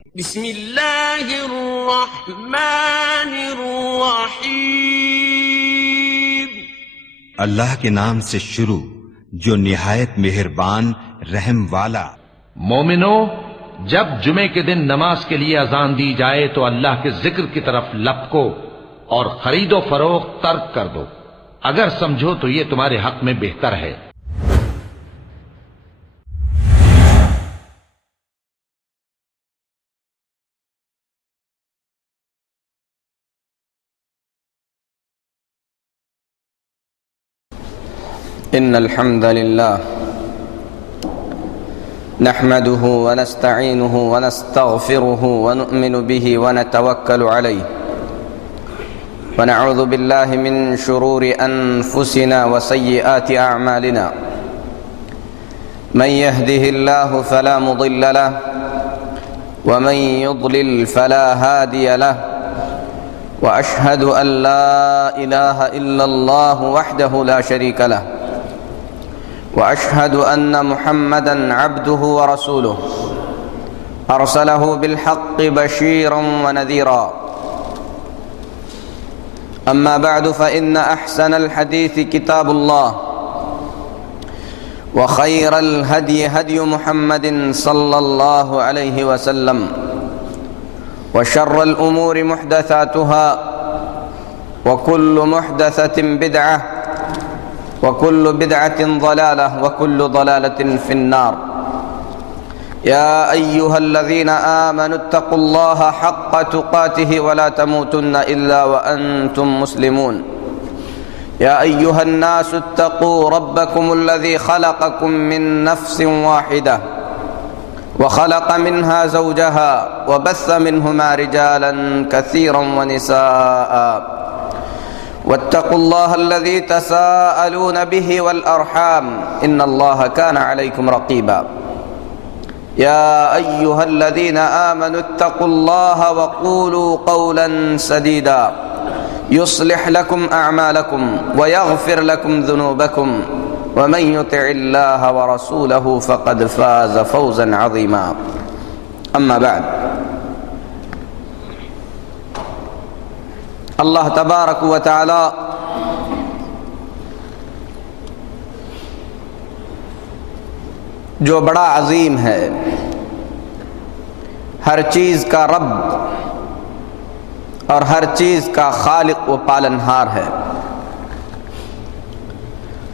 بسم اللہ الرحمن الرحیم۔ اللہ کے نام سے شروع جو نہایت مہربان رحم والا۔ مومنو، جب جمعے کے دن نماز کے لیے اذان دی جائے تو اللہ کے ذکر کی طرف لپکو اور خرید و فروخت ترک کر دو، اگر سمجھو تو یہ تمہارے حق میں بہتر ہے۔ إن الحمد لله نحمده ونستعينه ونستغفره ونؤمن به ونتوكل عليه ونعوذ بالله من شرور أنفسنا وسيئات أعمالنا من يهده الله فلا مضل له ومن يضلل فلا هادي له وأشهد أن لا إله إلا الله وحده لا شريك له وأشهد أن محمدًا عبده ورسوله أرسله بالحق بشيرًا ونذيرًا أما بعد فإن أحسن الحديث كتاب الله وخير الهدي هدي محمد صلى الله عليه وسلم وشر الأمور محدثاتها وكل محدثة بدعة وكل بدعة ضلالة وكل ضلالة في النار يا أيها الذين آمنوا اتقوا الله حق تقاته ولا تموتن إلا وأنتم مسلمون يا أيها الناس اتقوا ربكم الذي خلقكم من نفس واحدة وخلق منها زوجها وبث منهما رجالا كثيرا ونساء واتقوا الله الذي تساءلون به والأرحام إن الله كان عليكم رقيبا يا أيها الذين آمنوا اتقوا الله وقولوا قولا سديدا يصلح لكم أعمالكم ويغفر لكم ذنوبكم ومن يطع الله ورسوله فقد فاز فوزا عظيما أما بعد اللہ تبارک و تعالی جو بڑا عظیم ہے، ہر چیز کا رب اور ہر چیز کا خالق و پالنہار ہے،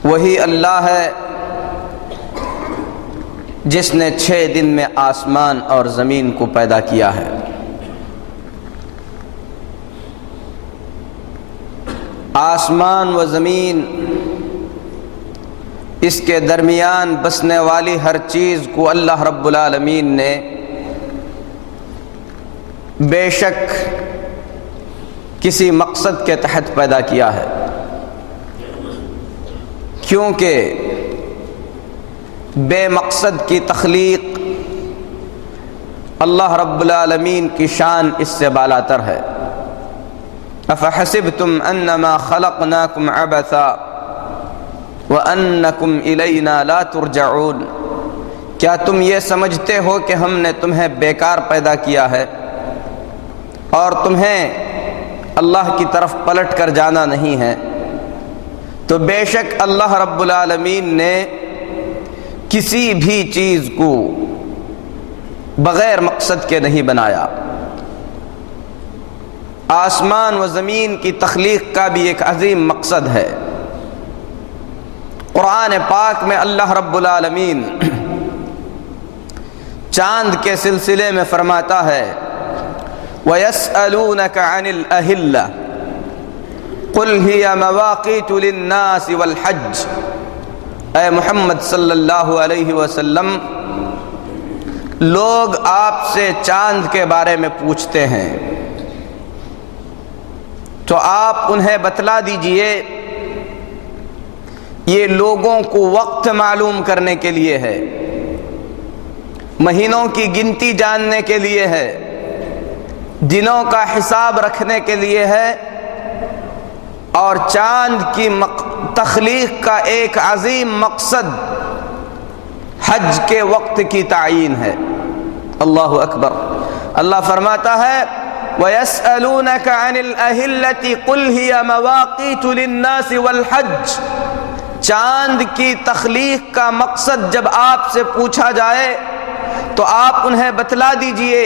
وہی اللہ ہے جس نے 6 دن میں آسمان اور زمین کو پیدا کیا ہے۔ آسمان و زمین، اس کے درمیان بسنے والی ہر چیز کو اللہ رب العالمین نے بے شک کسی مقصد کے تحت پیدا کیا ہے، کیونکہ بے مقصد کی تخلیق اللہ رب العالمین کی شان اس سے بالاتر ہے۔ افحسبتم انما خلقناکم عبثا وانکم الینا لا ترجعون، کیا تم یہ سمجھتے ہو کہ ہم نے تمہیں بیکار پیدا کیا ہے اور تمہیں اللہ کی طرف پلٹ کر جانا نہیں ہے؟ تو بے شک اللہ رب العالمین نے کسی بھی چیز کو بغیر مقصد کے نہیں بنایا۔ آسمان و زمین کی تخلیق کا بھی ایک عظیم مقصد ہے۔ قرآن پاک میں اللہ رب العالمین چاند کے سلسلے میں فرماتا ہے وَيَسْأَلُونَكَ عَنِ الْأَهِلَّةِ قُلْ هِيَ مَوَاقِيتُ لِلنَّاسِ وَالْحَجِّ، اے محمد صلی اللہ علیہ وسلم، لوگ آپ سے چاند کے بارے میں پوچھتے ہیں تو آپ انہیں بتلا دیجئے یہ لوگوں کو وقت معلوم کرنے کے لیے ہے، مہینوں کی گنتی جاننے کے لیے ہے، دنوں کا حساب رکھنے کے لیے ہے، اور چاند کی تخلیق کا ایک عظیم مقصد حج کے وقت کی تعیین ہے۔ اللہ اکبر۔ اللہ فرماتا ہے وَيَسْأَلُونَكَ عَنِ الْأَهِلَّةِ قُلْ هِيَ مَوَاقِيتُ لِلنَّاسِ وَالْحَجِّ، چاند کی تخلیق کا مقصد جب آپ سے پوچھا جائے تو آپ انہیں بتلا دیجئے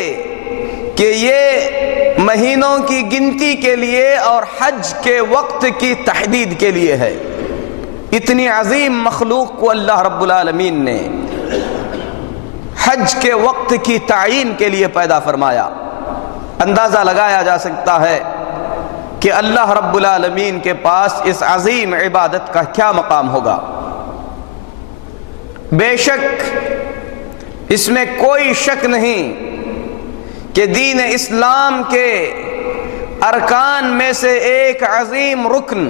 کہ یہ مہینوں کی گنتی کے لیے اور حج کے وقت کی تحدید کے لیے ہے۔ اتنی عظیم مخلوق کو اللہ رب العالمین نے حج کے وقت کی تعیین کے لیے پیدا فرمایا۔ اندازہ لگایا جا سکتا ہے کہ اللہ رب العالمین کے پاس اس عظیم عبادت کا کیا مقام ہوگا۔ بے شک اس میں کوئی شک نہیں کہ دین اسلام کے ارکان میں سے ایک عظیم رکن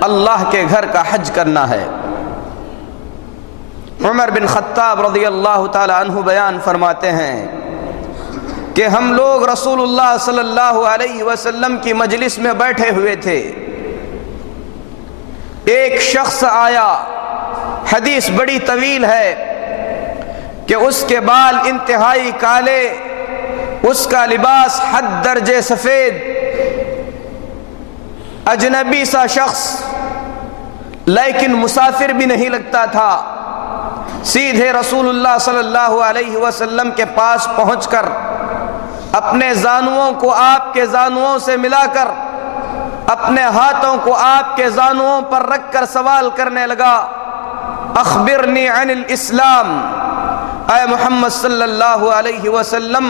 اللہ کے گھر کا حج کرنا ہے۔ عمر بن خطاب رضی اللہ تعالی عنہ بیان فرماتے ہیں کہ ہم لوگ رسول اللہ صلی اللہ علیہ وسلم کی مجلس میں بیٹھے ہوئے تھے، ایک شخص آیا، حدیث بڑی طویل ہے کہ اس کے بال انتہائی کالے، اس کا لباس حد درجے سفید، اجنبی سا شخص لیکن مسافر بھی نہیں لگتا تھا۔ سیدھے رسول اللہ صلی اللہ علیہ وسلم کے پاس پہنچ کر اپنے زانوؤں کو آپ کے زانوؤں سے ملا کر اپنے ہاتھوں کو آپ کے زانوؤں پر رکھ کر سوال کرنے لگا، اخبرنی عن الاسلام، اے محمد صلی اللہ علیہ وسلم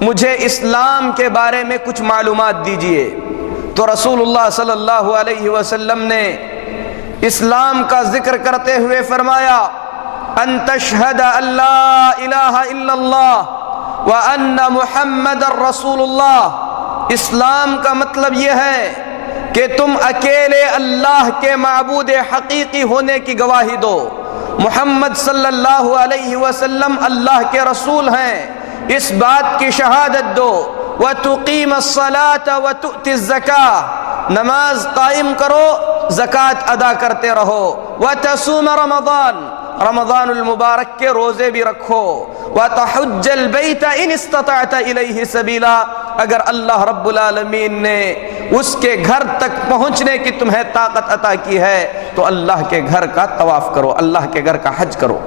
مجھے اسلام کے بارے میں کچھ معلومات دیجئے۔ تو رسول اللہ صلی اللہ علیہ وسلم نے اسلام کا ذکر کرتے ہوئے فرمایا، ان تشہد ان لا الہ الا اللہ وان محمد رسول اللہ۔ اسلام کا مطلب یہ ہے کہ تم اکیلے اللہ کے معبود حقیقی ہونے کی گواہی دو، محمد صلی اللہ علیہ وسلم اللہ کے رسول ہیں، اس بات کی شہادت دو۔ وَتُقِيمَ الصَّلَاةَ وَتُؤْتِ الزَّكَاةَ، نماز قائم کرو، زکوٰۃ ادا کرتے رہو۔ وَتَصُومَ رمضان، رمضان المبارک کے روزے بھی رکھو۔ وَتَحُجَّ الْبَيْتَ إِنِ اسْتَطَعْتَ إِلَيْهِ سَبِيلًا، اگر اللہ رب العالمین نے اس کے گھر تک پہنچنے کی تمہیں طاقت عطا کی ہے تو اللہ کے گھر کا طواف کرو، اللہ کے گھر کا حج کرو۔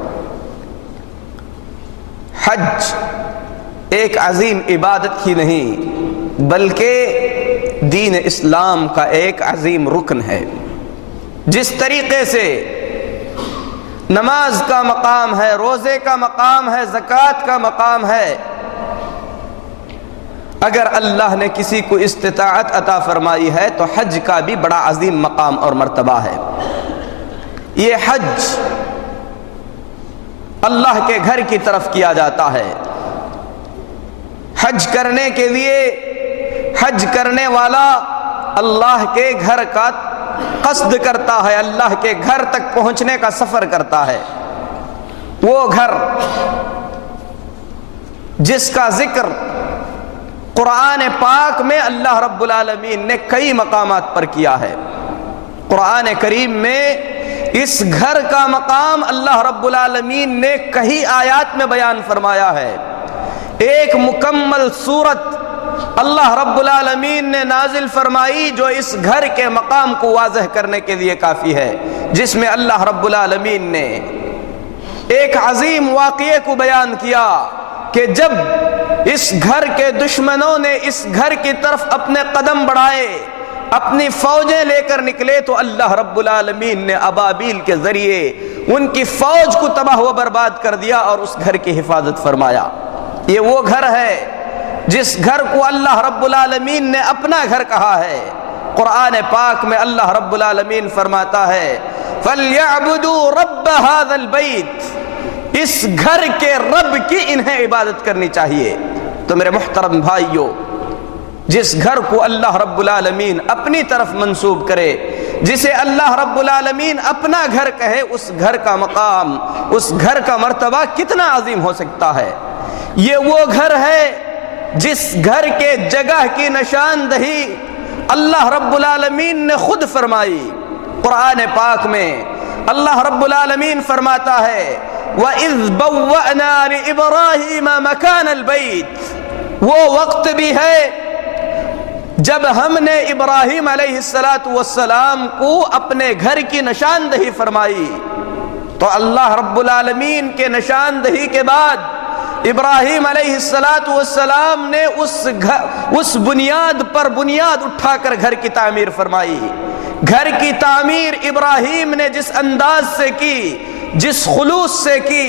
حج ایک عظیم عبادت ہی نہیں بلکہ دین اسلام کا ایک عظیم رکن ہے۔ جس طریقے سے نماز کا مقام ہے، روزے کا مقام ہے، زکوٰۃ کا مقام ہے، اگر اللہ نے کسی کو استطاعت عطا فرمائی ہے تو حج کا بھی بڑا عظیم مقام اور مرتبہ ہے۔ یہ حج اللہ کے گھر کی طرف کیا جاتا ہے۔ حج کرنے کے لیے حج کرنے والا اللہ کے گھر کا قصد کرتا ہے، اللہ کے گھر تک پہنچنے کا سفر کرتا ہے۔ وہ گھر جس کا ذکر قرآن پاک میں اللہ رب العالمین نے کئی مقامات پر کیا ہے۔ قرآن کریم میں اس گھر کا مقام اللہ رب العالمین نے کئی آیات میں بیان فرمایا ہے۔ ایک مکمل سورت اللہ رب العالمین نے نازل فرمائی جو اس گھر کے مقام کو واضح کرنے کے لیے کافی ہے، جس میں اللہ رب العالمین نے ایک عظیم واقعے کو بیان کیا کہ جب اس گھر کے دشمنوں نے اس گھر کی طرف اپنے قدم بڑھائے، اپنی فوجیں لے کر نکلے تو اللہ رب العالمین نے ابابیل کے ذریعے ان کی فوج کو تباہ و برباد کر دیا اور اس گھر کی حفاظت فرمایا۔ یہ وہ گھر ہے جس گھر کو اللہ رب العالمین نے اپنا گھر کہا ہے۔ قرآن پاک میں اللہ رب العالمین فرماتا ہے فَلْيَعْبُدُوا رَبَّ هَذَا الْبَيْتِ، اس گھر کے رب کی انہیں عبادت کرنی چاہیے۔ تو میرے محترم بھائیو، جس گھر کو اللہ رب العالمین اپنی طرف منسوب کرے، جسے اللہ رب العالمین اپنا گھر کہے، اس گھر کا مقام، اس گھر کا مرتبہ کتنا عظیم ہو سکتا ہے۔ یہ وہ گھر ہے جس گھر کے جگہ کی نشاندہی اللہ رب العالمین نے خود فرمائی۔ قرآن پاک میں اللہ رب العالمین فرماتا ہے وَإِذْ بَوَّأْنَا لِإِبْرَاهِيمَ مَكَانَ الْبَيْتِ، وہ وقت بھی ہے جب ہم نے ابراہیم علیہ السلام کو اپنے گھر کی نشاندہی فرمائی۔ تو اللہ رب العالمین کے نشاندہی کے بعد ابراہیم علیہ السلام نے اس بنیاد پر بنیاد اٹھا کر گھر کی تعمیر فرمائی۔ گھر کی تعمیر ابراہیم نے جس انداز سے کی، جس خلوص سے کی،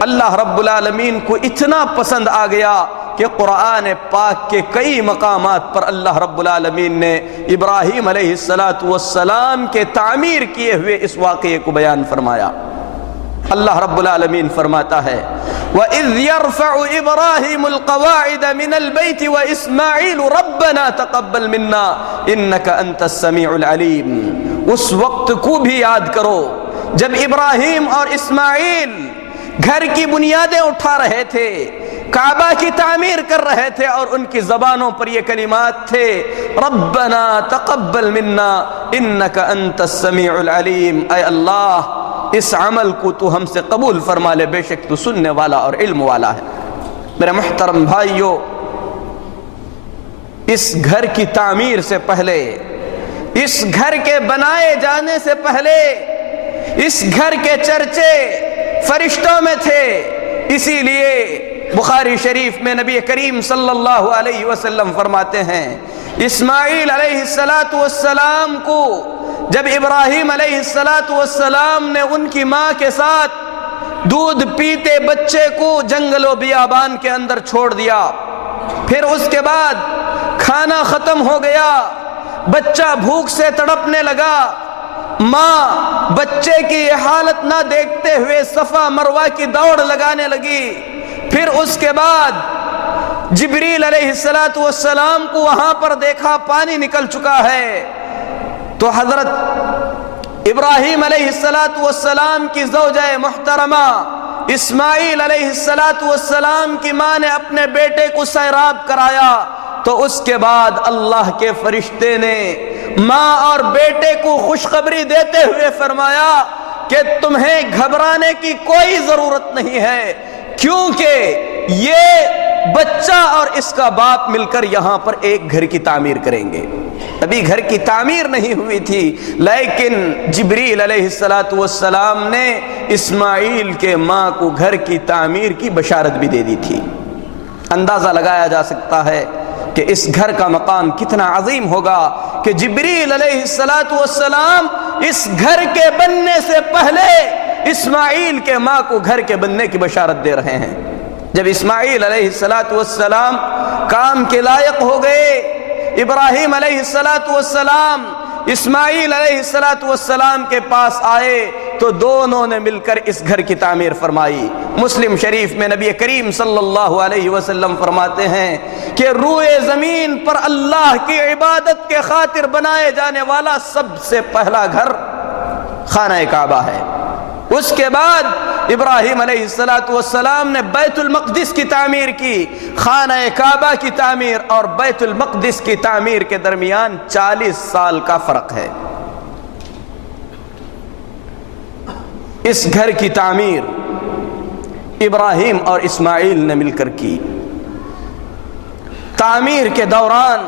اللہ رب العالمین کو اتنا پسند آ گیا کہ قرآن پاک کے کئی مقامات پر اللہ رب العالمین نے ابراہیم علیہ السلام کے تعمیر کیے ہوئے اس واقعے کو بیان فرمایا۔ اللہ رب العالمین فرماتا ہے وَإِذْ يَرْفَعُ إِبْرَاهِيمُ الْقَوَاعِدَ مِنَ الْبَيْتِ وَإِسْمَاعِيلُ رَبَّنَا تَقَبَّلْ مِنَّا إِنَّكَ أَنْتَ السَّمِيعُ الْعَلِيمُ۔ اس وقت کو بھی یاد کرو جب ابراہیم اور اسماعیل گھر کی بنیادیں اٹھا رہے تھے، کعبہ کی تعمیر کر رہے تھے، اور ان کی زبانوں پر یہ کلمات تھے ربنا تقبل منا انک انت السمیع العلیم، اے اللہ اس عمل کو تو ہم سے قبول فرما لے، بے شک تو سننے والا اور علم والا ہے۔ میرے محترم بھائیو، اس گھر کی تعمیر سے پہلے، اس گھر کے بنائے جانے سے پہلے، اس گھر کے چرچے فرشتوں میں تھے۔ اسی لیے بخاری شریف میں نبی کریم صلی اللہ علیہ وسلم فرماتے ہیں اسماعیل علیہ السلام کو جب ابراہیم علیہ السلام نے ان کی ماں کے ساتھ دودھ پیتے بچے کو جنگل و بیابان کے اندر چھوڑ دیا، پھر اس کے بعد کھانا ختم ہو گیا، بچہ بھوک سے تڑپنے لگا، ماں بچے کی یہ حالت نہ دیکھتے ہوئے صفا مروہ کی دوڑ لگانے لگی، پھر اس کے بعد جبریل علیہ السلام کو وہاں پر دیکھا پانی نکل چکا ہے، تو حضرت ابراہیم علیہ السلام کی زوجہ محترمہ اسماعیل علیہ السلام کی ماں نے اپنے بیٹے کو سیراب کرایا، تو اس کے بعد اللہ کے فرشتے نے ماں اور بیٹے کو خوشخبری دیتے ہوئے فرمایا کہ تمہیں گھبرانے کی کوئی ضرورت نہیں ہے، کیونکہ یہ بچہ اور اس کا باپ مل کر یہاں پر ایک گھر کی تعمیر کریں گے۔ ابھی گھر کی تعمیر نہیں ہوئی تھی، لیکن جبریل علیہ السلام نے اسماعیل کے ماں کو گھر کی تعمیر کی بشارت بھی دے دی تھی۔ اندازہ لگایا جا سکتا ہے کہ اس گھر کا مقام کتنا عظیم ہوگا کہ جبریل علیہ السلام اس گھر کے بننے سے پہلے اسماعیل کے ماں کو گھر کے بننے کی بشارت دے رہے ہیں۔ جب اسماعیل علیہ السلام کام کے لائق ہو گئے، ابراہیم علیہ السلام اسماعیل علیہ السلام کے پاس آئے تو دونوں نے مل کر اس گھر کی تعمیر فرمائی۔ مسلم شریف میں نبی کریم صلی اللہ علیہ وسلم فرماتے ہیں کہ روئے زمین پر اللہ کی عبادت کے خاطر بنائے جانے والا سب سے پہلا گھر خانہ کعبہ ہے۔ اس کے بعد ابراہیم علیہ السلام نے بیت المقدس کی تعمیر کی۔ خانہ کعبہ کی تعمیر اور بیت المقدس کی تعمیر کے درمیان 40 سال کا فرق ہے۔ اس گھر کی تعمیر ابراہیم اور اسماعیل نے مل کر کی۔ تعمیر کے دوران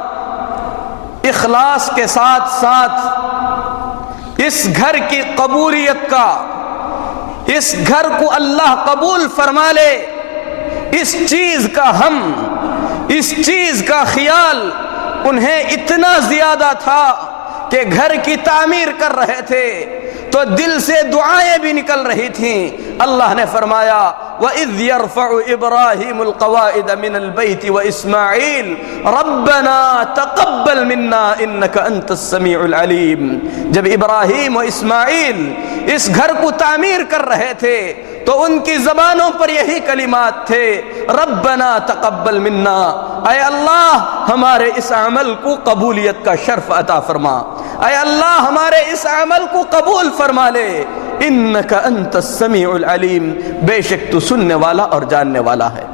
اخلاص کے ساتھ ساتھ اس گھر کی قبولیت کا، اس گھر کو اللہ قبول فرما لے، اس چیز کا خیال انہیں اتنا زیادہ تھا کہ گھر کی تعمیر کر رہے تھے تو دل سے دعائیں بھی نکل رہی تھیں۔ اللہ نے فرمایا وَإِذْ يَرْفَعُ إِبْرَاهِيمُ الْقَوَاعِدَ مِنَ الْبَيْتِ وَإِسْمَاعِيلُ رَبَّنَا تَقَبَّلْ مِنَّا إِنَّكَ أَنْتَ السَّمِيعُ الْعَلِيمُ۔ جب ابراہیم و اسماعیل اس گھر کو تعمیر کر رہے تھے تو ان کی زبانوں پر یہی کلمات تھے ربنا تقبل منا، اے اللہ ہمارے اس عمل کو قبولیت کا شرف عطا فرما، اے اللہ ہمارے اس عمل کو قبول فرما لے، انک انت السمیع العلیم، بے شک تو سننے والا اور جاننے والا ہے۔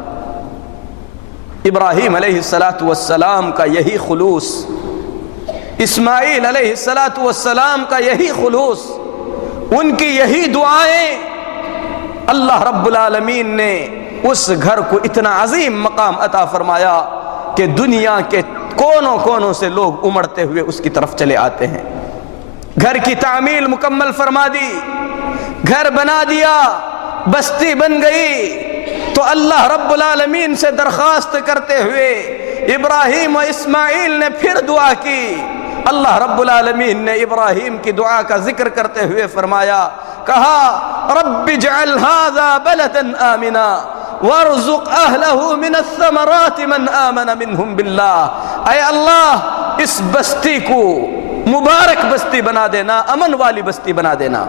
ابراہیم علیہ السلام کا یہی خلوص، اسماعیل علیہ السلام کا یہی خلوص، ان کی یہی دعائیں اللہ رب العالمین نے اس گھر کو اتنا عظیم مقام عطا فرمایا کہ دنیا کے کونوں کونوں سے لوگ امڑتے ہوئے اس کی طرف چلے آتے ہیں۔ گھر کی تعمیل مکمل فرما دی، گھر بنا دیا، بستی بن گئی، تو اللہ رب العالمین سے درخواست کرتے ہوئے ابراہیم و اسماعیل نے پھر دعا کی۔ اللہ رب العالمین نے ابراہیم کی دعا کا ذکر کرتے ہوئے فرمایا، کہا رب اجعل هذا بلدا آمنا وارزق اہلہ من الثمرات من آمن منہم باللہ، اے اللہ اس بستی کو مبارک بستی بنا دینا، امن والی بستی بنا دینا،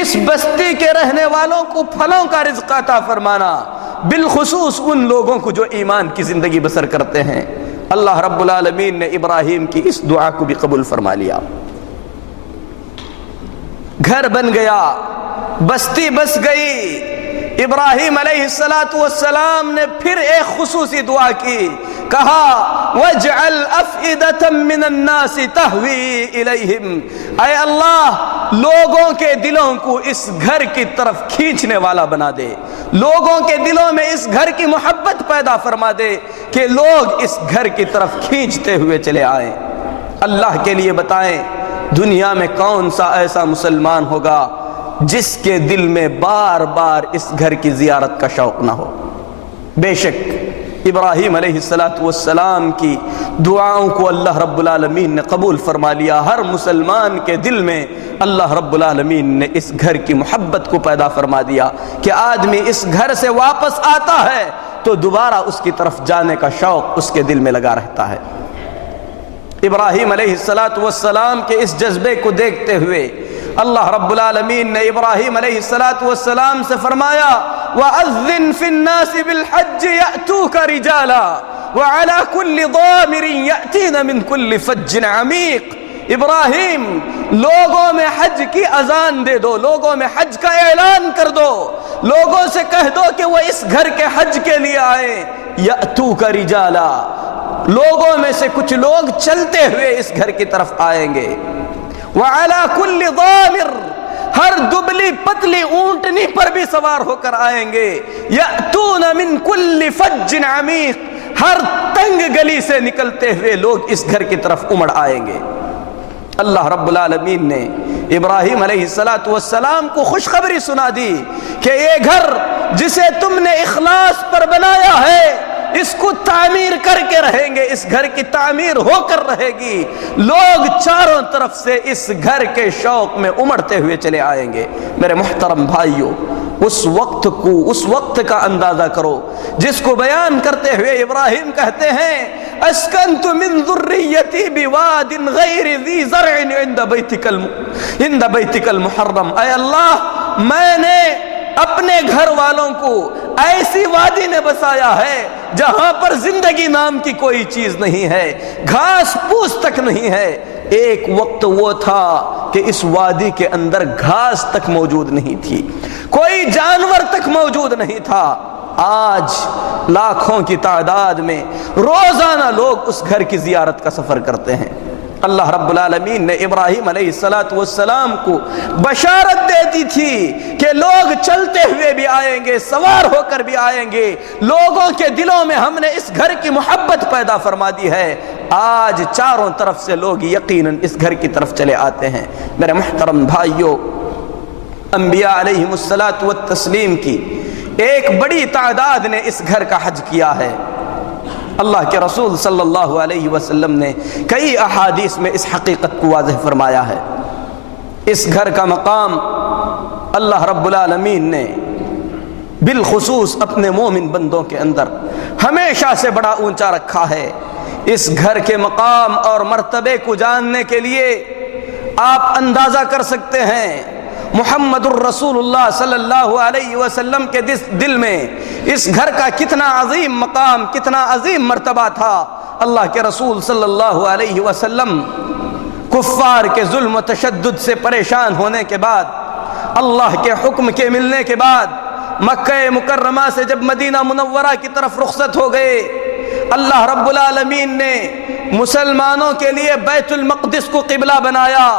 اس بستی کے رہنے والوں کو پھلوں کا رزق عطا فرمانا، بالخصوص ان لوگوں کو جو ایمان کی زندگی بسر کرتے ہیں۔ اللہ رب العالمین نے ابراہیم کی اس دعا کو بھی قبول فرما لیا، گھر بن گیا، بستی بس گئی۔ ابراہیم علیہ السلام نے پھر ایک خصوصی دعا کی، کہا وَاجْعَلْ أَفْئِدَةً مِّنَ النَّاسِ تَهْوِي إِلَيْهِمْ، اے اللہ لوگوں کے دلوں کو اس گھر کی طرف کھینچنے والا بنا دے، لوگوں کے دلوں میں اس گھر کی محبت پیدا فرما دے کہ لوگ اس گھر کی طرف کھینچتے ہوئے چلے آئیں۔ اللہ کے لیے بتائیں دنیا میں کون سا ایسا مسلمان ہوگا جس کے دل میں بار بار اس گھر کی زیارت کا شوق نہ ہو؟ بے شک ابراہیم علیہ السلام کی دعاؤں کو اللہ رب العالمین نے قبول فرما لیا۔ ہر مسلمان کے دل میں اللہ رب العالمین نے اس گھر کی محبت کو پیدا فرما دیا کہ آدمی اس گھر سے واپس آتا ہے تو دوبارہ اس کی طرف جانے کا شوق اس کے دل میں لگا رہتا ہے۔ ابراہیم علیہ السلام کے اس جذبے کو دیکھتے ہوئے اللہ رب العالمین نے ابراہیم علیہ السلام سے فرمایا وَأَذِّن فِي النَّاسِ بِالْحَجِّ يَأْتُوكَ رِجَالًا وَعَلَى كُلِّ ضَامِرٍ يَأْتِينَ مِنْ كُلِّ فَجٍّ عَمِيقٍ، ابراہیم لوگوں میں حج کی اذان دے دو، لوگوں میں حج کا اعلان کر دو، لوگوں سے کہہ دو کہ وہ اس گھر کے حج کے لیے آئیں۔ يَأْتُوكَ رِجَالًا، لوگوں میں سے کچھ لوگ چلتے ہوئے اس گھر کی طرف آئیں گے۔ وَعَلَى كُلِّ ضَامِرٍ، ہر دبلی پتلی اونٹنی پر بھی سوار ہو کر آئیں گے۔ يَأْتُونَ مِنْ كُلِّ فَجٍّ عَمِيقٍ، ہر تنگ گلی سے نکلتے ہوئے لوگ اس گھر کی طرف امڑ آئیں گے۔ اللہ رب العالمین نے ابراہیم علیہ السلام کو خوشخبری سنا دی کہ یہ گھر جسے تم نے اخلاص پر بنایا ہے اس کو تعمیر کر کے رہیں گے، اس گھر کی تعمیر ہو کر رہے گی، لوگ چاروں طرف سے اس گھر کے شوق میں امڑتے ہوئے چلے آئیں گے۔ میرے محترم بھائیوں، اس وقت کا اندازہ کرو جس کو بیان کرتے ہوئے ابراہیم کہتے ہیں اسکنت من ذریتی بواد غیر ذی زرع عند بیتک المحرم، اے اللہ میں نے اپنے گھر والوں کو ایسی وادی نے بسایا ہے جہاں پر زندگی نام کی کوئی چیز نہیں ہے، گھاس پھوس تک نہیں ہے۔ ایک وقت وہ تھا کہ اس وادی کے اندر گھاس تک موجود نہیں تھی، کوئی جانور تک موجود نہیں تھا۔ آج لاکھوں کی تعداد میں روزانہ لوگ اس گھر کی زیارت کا سفر کرتے ہیں۔ اللہ رب العالمین نے ابراہیم علیہ السلام کو بشارت دیتی تھی کہ لوگ چلتے ہوئے بھی آئیں گے، سوار ہو کر بھی آئیں گے، لوگوں کے دلوں میں ہم نے اس گھر کی محبت پیدا فرما دی ہے۔ آج چاروں طرف سے لوگ یقیناً اس گھر کی طرف چلے آتے ہیں۔ میرے محترم بھائیوں، انبیاء علیہم الصلاۃ والتسلیم کی ایک بڑی تعداد نے اس گھر کا حج کیا ہے۔ اللہ کے رسول صلی اللہ علیہ وسلم نے کئی احادیث میں اس حقیقت کو واضح فرمایا ہے۔ اس گھر کا مقام اللہ رب العالمین نے بالخصوص اپنے مومن بندوں کے اندر ہمیشہ سے بڑا اونچا رکھا ہے۔ اس گھر کے مقام اور مرتبے کو جاننے کے لیے آپ اندازہ کر سکتے ہیں محمد الرسول اللہ صلی اللہ علیہ وسلم کے دل میں اس گھر کا کتنا عظیم مقام، کتنا عظیم مرتبہ تھا۔ اللہ کے رسول صلی اللہ علیہ وسلم کفار کے ظلم و تشدد سے پریشان ہونے کے بعد، اللہ کے حکم کے ملنے کے بعد، مکہ مکرمہ سے جب مدینہ منورہ کی طرف رخصت ہو گئے، اللہ رب العالمین نے مسلمانوں کے لیے بیت المقدس کو قبلہ بنایا،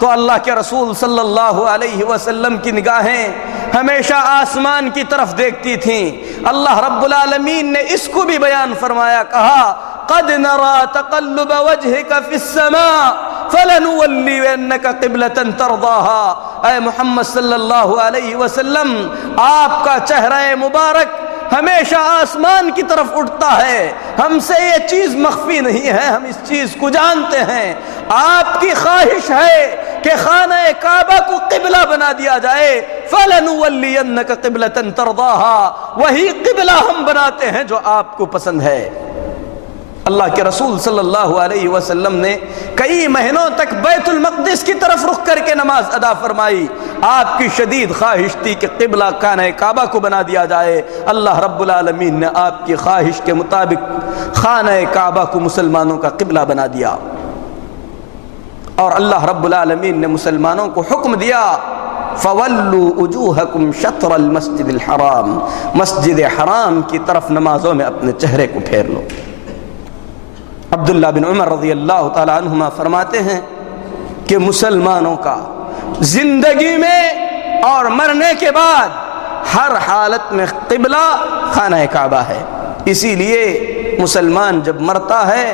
تو اللہ کے رسول صلی اللہ علیہ وسلم کی نگاہیں ہمیشہ آسمان کی طرف دیکھتی تھیں۔ اللہ رب العالمین نے اس کو بھی بیان فرمایا، کہا قد نرى تقلب وجهك في السماء فلنولينك قبلة ترضاها۔ اے محمد صلی اللہ علیہ وسلم، آپ کا چہرہ مبارک ہمیشہ آسمان کی طرف اٹھتا ہے، ہم سے یہ چیز مخفی نہیں ہے، ہم اس چیز کو جانتے ہیں۔ آپ کی خواہش ہے کہ خانہ کعبہ کو قبلہ بنا دیا جائے، فَلَنُوَلِّيَنَّكَ قِبْلَةً تَرْضَاهَا، وہی قبلہ ہم بناتے ہیں جو آپ کو پسند ہے۔ اللہ کے رسول صلی اللہ علیہ وسلم نے کئی مہینوں تک بیت المقدس کی طرف رخ کر کے نماز ادا فرمائی۔ آپ کی شدید خواہش تھی کہ قبلہ خانہ کعبہ کو بنا دیا جائے۔ اللہ رب العالمین نے آپ کی خواہش کے مطابق خانہ کعبہ کو مسلمانوں کا قبلہ بنا دیا، اور اللہ رب العالمین نے مسلمانوں کو حکم دیا فَوَلُّوا وُجُوهَكُمْ شَطْرَ الْمَسْجِدِ الْحَرَامِ، مسجد حرام کی طرف نمازوں میں اپنے چہرے کو پھیر لو۔ عبداللہ بن عمر رضی اللہ تعالی عنہما فرماتے ہیں کہ مسلمانوں کا زندگی میں اور مرنے کے بعد ہر حالت میں قبلہ خانہ کعبہ ہے، اسی لیے مسلمان جب مرتا ہے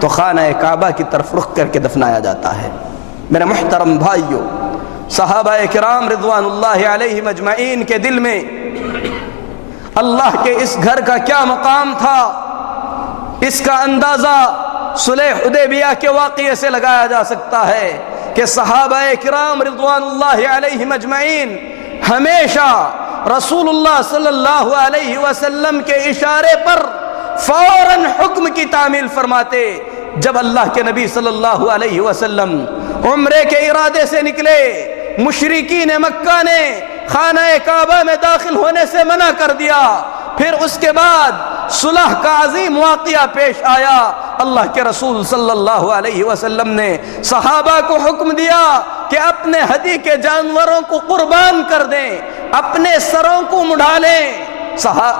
تو خانہ کعبہ کی طرف رخ کر کے دفنایا جاتا ہے۔ میرے محترم بھائیوں، صحابہ کرام رضوان اللہ علیہم اجمعین کے دل میں اللہ کے اس گھر کا کیا مقام تھا، اس کا اندازہ صلح حدیبیہ کے واقعے سے لگایا جا سکتا ہے کہ صحابہ کرام رضوان اللہ علیہم اجمعین ہمیشہ رسول اللہ صلی اللہ علیہ وسلم کے اشارے پر فوراً حکم کی تعمیل فرماتے۔ جب اللہ کے نبی صلی اللہ علیہ وسلم عمرے کے ارادے سے نکلے، مشرکین مکہ نے خانہ کعبہ میں داخل ہونے سے منع کر دیا، پھر اس کے بعد صلح کا عظیم واقعہ پیش آیا۔ اللہ کے رسول صلی اللہ علیہ وسلم نے صحابہ کو حکم دیا کہ اپنے ہدی کے جانوروں کو قربان کر دیں، اپنے سروں کو مڑا لیں۔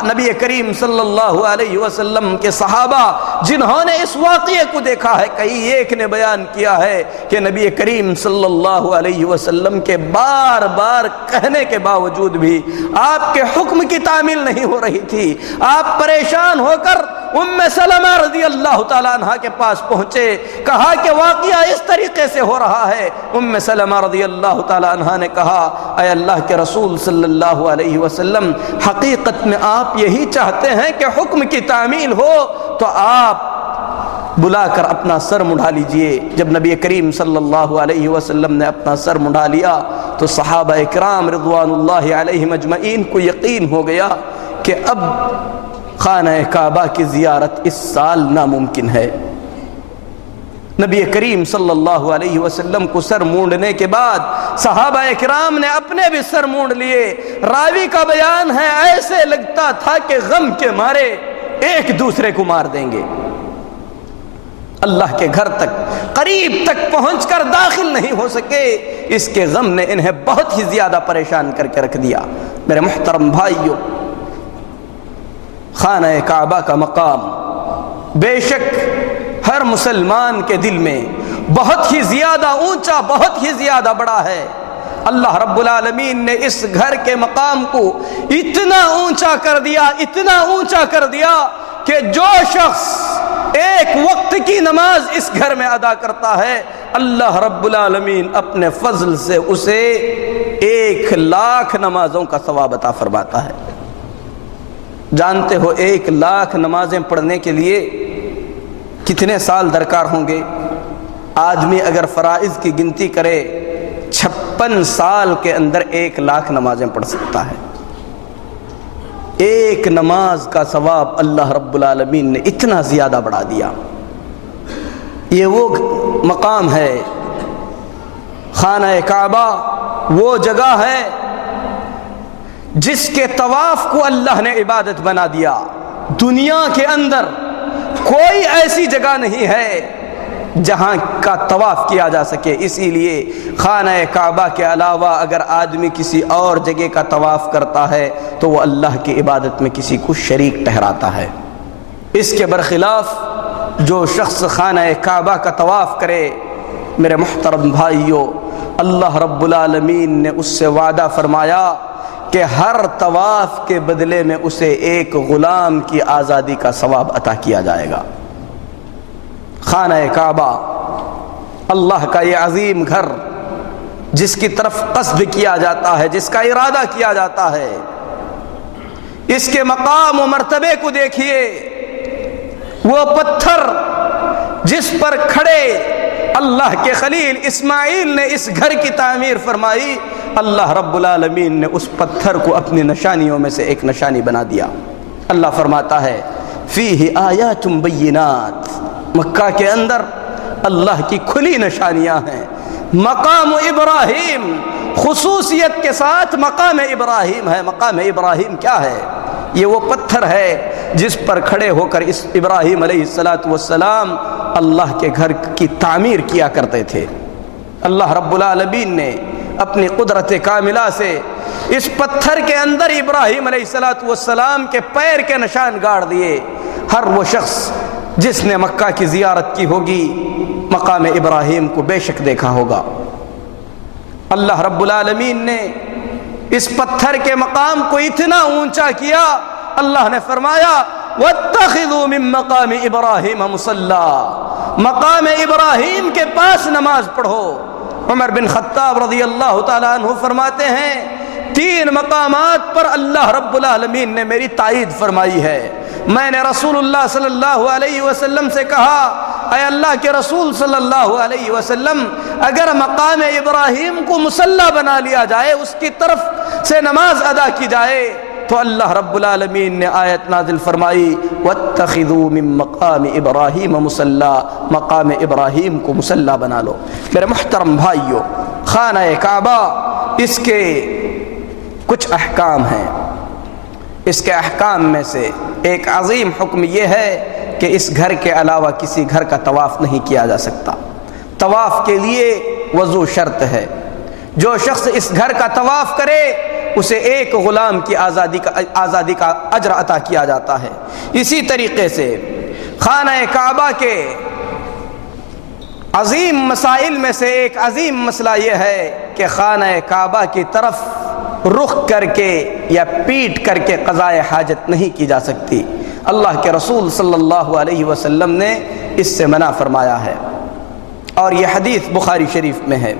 نبی کریم صلی اللہ علیہ وسلم کے صحابہ جنہوں نے اس واقعے کو دیکھا ہے، کئی ایک نے بیان کیا ہے کہ نبی کریم صلی اللہ علیہ وسلم کے بار بار کہنے کے باوجود بھی آپ کے حکم کی تعمیل نہیں ہو رہی تھی۔ آپ پریشان ہو کر ام سلمہ رضی اللہ تعالیٰ عنہ کے پاس پہنچے، کہا کہ واقعہ اس طریقے سے ہو رہا ہے۔ ام سلمہ رضی اللہ تعالیٰ عنہ نے کہا، اے اللہ کے رسول صلی اللہ علیہ وسلم، حقیقت میں آپ یہی چاہتے ہیں کہ حکم کی تعمیل ہو تو آپ بلا کر اپنا سر مڑا لیجئے۔ جب نبی کریم صلی اللہ علیہ وسلم نے اپنا سر مڑا لیا تو صحابہ کرام رضوان اللہ علیہم اجمعین کو یقین ہو گیا کہ اب خانہ کعبہ کی زیارت اس سال ناممکن ہے۔ نبی کریم صلی اللہ علیہ وسلم کو سر مونڈنے کے بعد صحابہ کرام نے اپنے بھی سر مونڈ لیے۔ راوی کا بیان ہے، ایسے لگتا تھا کہ غم کے مارے ایک دوسرے کو مار دیں گے۔ اللہ کے گھر تک قریب تک پہنچ کر داخل نہیں ہو سکے، اس کے غم نے انہیں بہت ہی زیادہ پریشان کر کے رکھ دیا۔ میرے محترم بھائیوں، خانہ کعبہ کا مقام بے شک ہر مسلمان کے دل میں بہت ہی زیادہ اونچا، بہت ہی زیادہ بڑا ہے۔ اللہ رب العالمین نے اس گھر کے مقام کو اتنا اونچا کر دیا، اتنا اونچا کر دیا کہ جو شخص ایک وقت کی نماز اس گھر میں ادا کرتا ہے، اللہ رب العالمین اپنے فضل سے اسے 1,00,000 نمازوں کا ثواب عطا فرماتا ہے۔ جانتے ہو 1,00,000 نمازیں پڑھنے کے لیے کتنے سال درکار ہوں گے؟ آدمی اگر فرائض کی گنتی کرے 56 سال کے اندر 1,00,000 نمازیں پڑھ سکتا ہے۔ ایک نماز کا ثواب اللہ رب العالمین نے اتنا زیادہ بڑھا دیا۔ یہ وہ مقام ہے، خانہ کعبہ وہ جگہ ہے جس کے طواف کو اللہ نے عبادت بنا دیا۔ دنیا کے اندر کوئی ایسی جگہ نہیں ہے جہاں کا طواف کیا جا سکے، اسی لیے خانہ کعبہ کے علاوہ اگر آدمی کسی اور جگہ کا طواف کرتا ہے تو وہ اللہ کی عبادت میں کسی کو شریک ٹھہراتا ہے۔ اس کے برخلاف جو شخص خانہ کعبہ کا طواف کرے، میرے محترم بھائیوں، اللہ رب العالمین نے اس سے وعدہ فرمایا کہ ہر طواف کے بدلے میں اسے ایک غلام کی آزادی کا ثواب عطا کیا جائے گا۔ خانہ کعبہ، اللہ کا یہ عظیم گھر جس کی طرف قصد کیا جاتا ہے، جس کا ارادہ کیا جاتا ہے، اس کے مقام و مرتبے کو دیکھیے۔ وہ پتھر جس پر کھڑے اللہ کے خلیل اسماعیل نے اس گھر کی تعمیر فرمائی، اللہ رب العالمین نے اس پتھر کو اپنی نشانیوں میں سے ایک نشانی بنا دیا۔ اللہ فرماتا ہے فیہ آیات بینات، مکہ کے اندر اللہ کی کھلی نشانیاں ہیں۔ مقام ابراہیم خصوصیت کے ساتھ مقام ابراہیم ہے۔ مقام ابراہیم کیا ہے؟ یہ وہ پتھر ہے جس پر کھڑے ہو کر اس ابراہیم علیہ السلام اللہ کے گھر کی تعمیر کیا کرتے تھے۔ اللہ رب العالمین نے اپنی قدرت کاملہ سے اس پتھر کے اندر ابراہیم علیہ السلام کے پیر کے نشان گاڑ دیے۔ ہر وہ شخص جس نے مکہ کی زیارت کی ہوگی مقام ابراہیم کو بے شک دیکھا ہوگا۔ اللہ رب العالمین نے اس پتھر کے مقام کو اتنا اونچا کیا، اللہ نے فرمایا وَاتَّخِذُوا مِن مَقَامِ إِبْرَاهِيمَ مُصَلًّى، مقام ابراہیم کے پاس نماز پڑھو۔ عمر بن خطاب رضی اللہ تعالیٰ عنہ فرماتے ہیں 3 مقامات پر اللہ رب العالمین نے میری تائید فرمائی ہے۔ میں نے رسول اللہ صلی اللہ علیہ وسلم سے کہا اے اللہ کے رسول صلی اللہ علیہ وسلم، اگر مقام ابراہیم کو مصلی بنا لیا جائے، اس کی طرف سے نماز ادا کی جائے، تو اللہ رب العالمین نے آیت نازل فرمائی وَاتَّخِذُوا مِن مَقَامِ إِبْرَاهِيمَ مُصَلًّى، مقام ابراہیم کو مصلی بنا لو۔ میرے محترم بھائیو، خانہ کعبہ، اس کے کچھ احکام ہیں۔ اس کے احکام میں سے ایک عظیم حکم یہ ہے کہ اس گھر کے علاوہ کسی گھر کا طواف نہیں کیا جا سکتا۔ طواف کے لیے وضو شرط ہے۔ جو شخص اس گھر کا طواف کرے اسے ایک غلام کی آزادی کا اجر عطا کیا جاتا ہے۔ اسی طریقے سے خانہ کعبہ کے عظیم مسائل میں سے ایک عظیم مسئلہ یہ ہے کہ خانہ کعبہ کی طرف رخ کر کے یا پیٹ کر کے قضاء حاجت نہیں کی جا سکتی۔ اللہ کے رسول صلی اللہ علیہ وسلم نے اس سے منع فرمایا ہے، اور یہ حدیث بخاری شریف میں ہے۔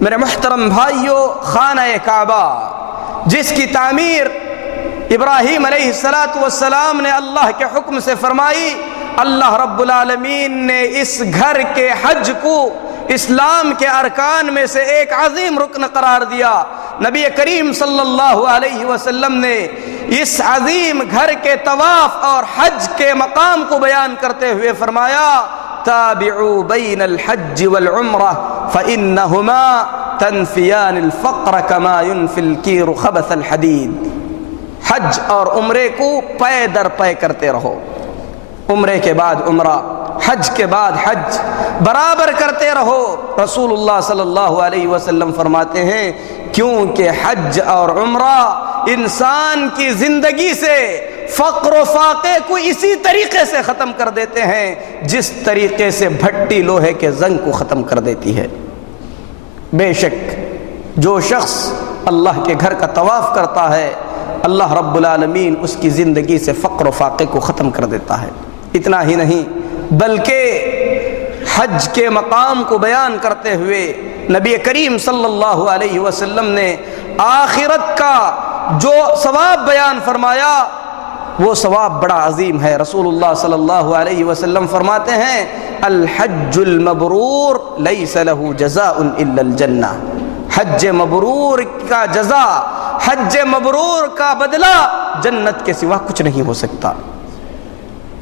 میرے محترم بھائیو، خانہ کعبہ جس کی تعمیر ابراہیم علیہ السلام نے اللہ کے حکم سے فرمائی، اللہ رب العالمین نے اس گھر کے حج کو اسلام کے ارکان میں سے ایک عظیم رکن قرار دیا۔ نبی کریم صلی اللہ علیہ وسلم نے اس عظیم گھر کے طواف اور حج کے مقام کو بیان کرتے ہوئے فرمایا تابعوا بین الحج والعمرہ فإنہما تنفیان الفقر کما ينفی الکیر خبث الحدید۔ حج اور عمرے کو پے در پے کرتے رہو، عمرے کے بعد عمرہ، حج کے بعد حج برابر کرتے رہو۔ رسول اللہ صلی اللہ علیہ وسلم فرماتے ہیں کیونکہ حج اور عمرہ انسان کی زندگی سے فقر و فاقے کو اسی طریقے سے ختم کر دیتے ہیں جس طریقے سے بھٹی لوہے کے زنگ کو ختم کر دیتی ہے۔ بے شک جو شخص اللہ کے گھر کا طواف کرتا ہے اللہ رب العالمین اس کی زندگی سے فقر و فاقے کو ختم کر دیتا ہے۔ اتنا ہی نہیں بلکہ حج کے مقام کو بیان کرتے ہوئے نبی کریم صلی اللہ علیہ وسلم نے آخرت کا جو ثواب بیان فرمایا وہ ثواب بڑا عظیم ہے۔ رسول اللہ صلی اللہ علیہ وسلم فرماتے ہیں الحج المبرور لیس له جزاء الا الجنہ، حج مبرور کا جزا، حج مبرور کا بدلہ جنت کے سوا کچھ نہیں ہو سکتا۔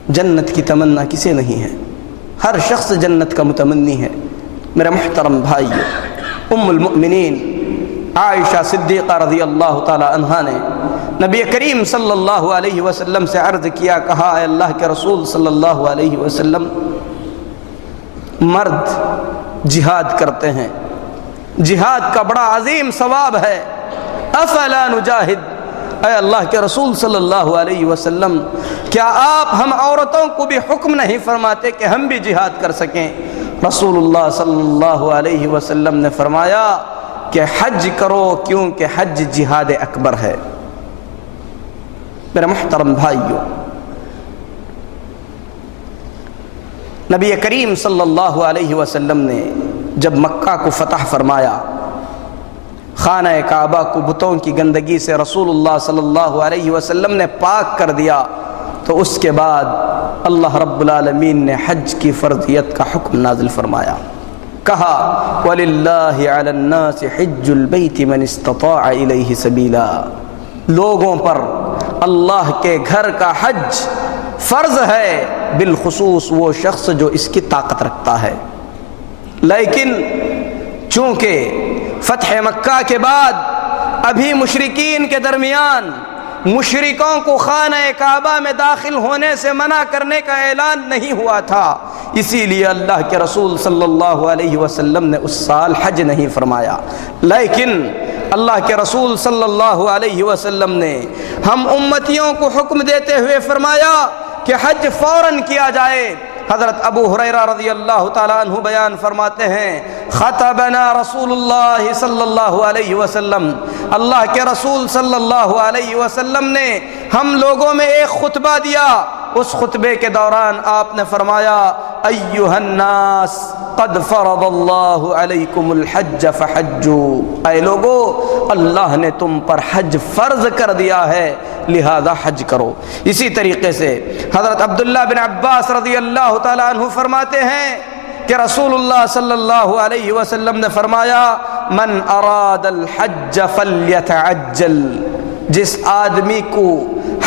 جنت کی تمنا کسے نہیں ہے؟ ہر شخص جنت کا متمنی ہے۔ میرے محترم بھائی، ام المؤمنین عائشہ صدیقہ رضی اللہ تعالی عنہا نے نبی کریم صلی اللہ علیہ وسلم سے عرض کیا، کہا اے اللہ کے رسول صلی اللہ علیہ وسلم، مرد جہاد کرتے ہیں، جہاد کا بڑا عظیم ثواب ہے، افلا نجاہد، اے اللہ کے رسول صلی اللہ علیہ وسلم کیا آپ ہم عورتوں کو بھی حکم نہیں فرماتے کہ ہم بھی جہاد کر سکیں؟ رسول اللہ صلی اللہ علیہ وسلم نے فرمایا کہ حج کرو کیونکہ حج جہاد اکبر ہے۔ میرے محترم بھائیو، نبی کریم صلی اللہ علیہ وسلم نے جب مکہ کو فتح فرمایا، خانہ کعبہ کو بتوں کی گندگی سے رسول اللہ صلی اللہ علیہ وسلم نے پاک کر دیا، تو اس کے بعد اللہ رب العالمین نے حج کی فرضیت کا حکم نازل فرمایا۔ کہا وَلِلَّهِ عَلَى النَّاسِ حِجُّ الْبَيْتِ مَنِ اسْتَطَاعَ إِلَيْهِ سَبِيلًا، لوگوں پر اللہ کے گھر کا حج فرض ہے، بالخصوص وہ شخص جو اس کی طاقت رکھتا ہے۔ لیکن چونکہ فتح مکہ کے بعد ابھی مشرکین کے درمیان مشرکوں کو خانہ کعبہ میں داخل ہونے سے منع کرنے کا اعلان نہیں ہوا تھا، اسی لیے اللہ کے رسول صلی اللہ علیہ وسلم نے اس سال حج نہیں فرمایا۔ لیکن اللہ کے رسول صلی اللہ علیہ وسلم نے ہم امتیوں کو حکم دیتے ہوئے فرمایا کہ حج فوراً کیا جائے۔ حضرت ابو ہریرہ رضی اللہ تعالیٰ عنہ بیان فرماتے ہیں، خطبنا رسول اللہ صلی اللہ علیہ وسلم، اللہ کے رسول صلی اللہ علیہ وسلم نے ہم لوگوں میں ایک خطبہ دیا۔ اس خطبے کے دوران آپ نے فرمایا، ایھا الناس قد فرض اللہ علیکم الحج فحجوا، اے لوگو اللہ نے تم پر حج فرض کر دیا ہے، لہذا حج کرو۔ اسی طریقے سے حضرت عبداللہ بن عباس رضی اللہ تعالیٰ عنہ فرماتے ہیں کہ رسول اللہ صلی اللہ علیہ وسلم نے فرمایا، من اراد الحج فلیتعجل، جس آدمی کو